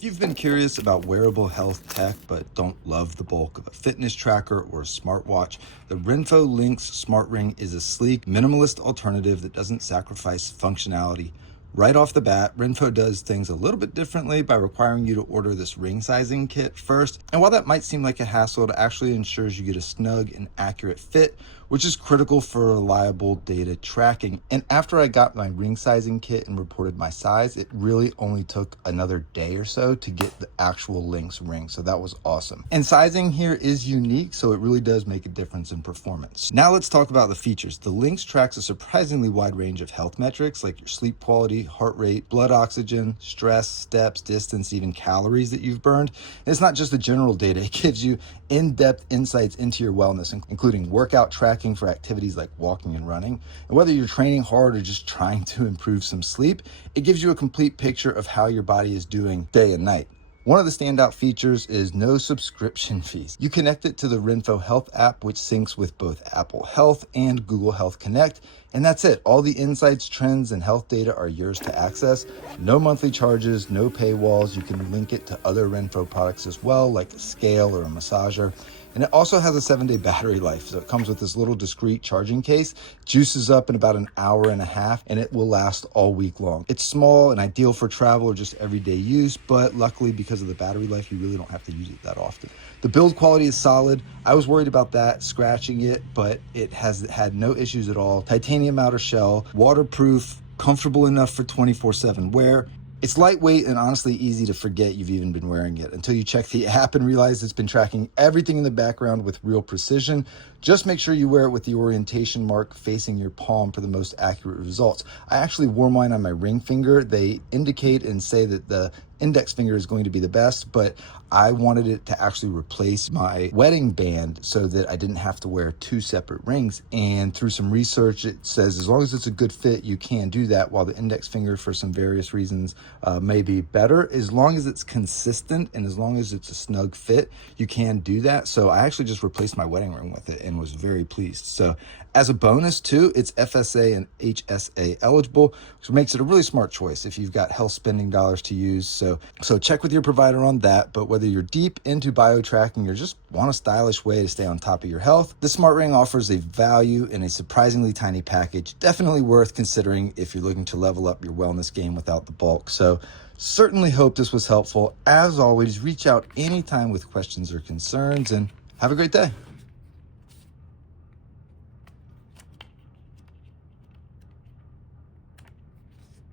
If you've been curious about wearable health tech but don't love the bulk of a fitness tracker or a smartwatch, the RENPHO LYNX Smart Ring is a sleek, minimalist alternative that doesn't sacrifice functionality. Right off the bat, RENPHO does things a little bit differently by requiring you to order this ring sizing kit first. And while that might seem like a hassle, it actually ensures you get a snug and accurate fit, which is critical for reliable data tracking. And after I got my ring sizing kit and reported my size, it really only took another day or so to get the actual Lynx ring. So that was awesome. And sizing here is unique, so it really does make a difference in performance. Now let's talk about the features. The Lynx tracks a surprisingly wide range of health metrics like your sleep quality, heart rate, blood oxygen, stress, steps, distance, even calories that you've burned. And it's not just the general data, it gives you in-depth insights into your wellness, including workout tracking for activities like walking and running. And whether you're training hard or just trying to improve some sleep, it gives you a complete picture of how your body is doing day and night. One of the standout features is no subscription fees. You connect it to the RENPHO Health app, which syncs with both Apple Health and Google Health Connect. And that's it. All the insights, trends, and health data are yours to access. No monthly charges, no paywalls. You can link it to other RENPHO products as well, like a scale or a massager. And it also has a 7-day battery life. So it comes with this little discreet charging case, juices up in about an hour and a half, and it will last all week long. It's small and ideal for travel or just everyday use, but luckily because of the battery life, you really don't have to use it that often. The build quality is solid. I was worried about that, scratching it, but it has had no issues at all. Titanium outer shell, waterproof, comfortable enough for 24/7 wear. It's lightweight and honestly easy to forget you've even been wearing it until you check the app and realize it's been tracking everything in the background with real precision. Just make sure you wear it with the orientation mark facing your palm for the most accurate results. I actually wore mine on my ring finger. They indicate and say that the index finger is going to be the best, but I wanted it to actually replace my wedding band so that I didn't have to wear two separate rings. And through some research, it says as long as it's a good fit, you can do that, while the index finger, for some various reasons, may be better. As long as it's consistent and as long as it's a snug fit, you can do that. So I actually just replaced my wedding ring with it and was very pleased. So as a bonus too, it's FSA and HSA eligible, which makes it a really smart choice if you've got health spending dollars to use. So check with your provider on that. But whether you're deep into bio tracking or just want a stylish way to stay on top of your health, the Smart Ring offers a value in a surprisingly tiny package. Definitely worth considering if you're looking to level up your wellness game without the bulk. So certainly hope this was helpful. As always, reach out anytime with questions or concerns, and have a great day.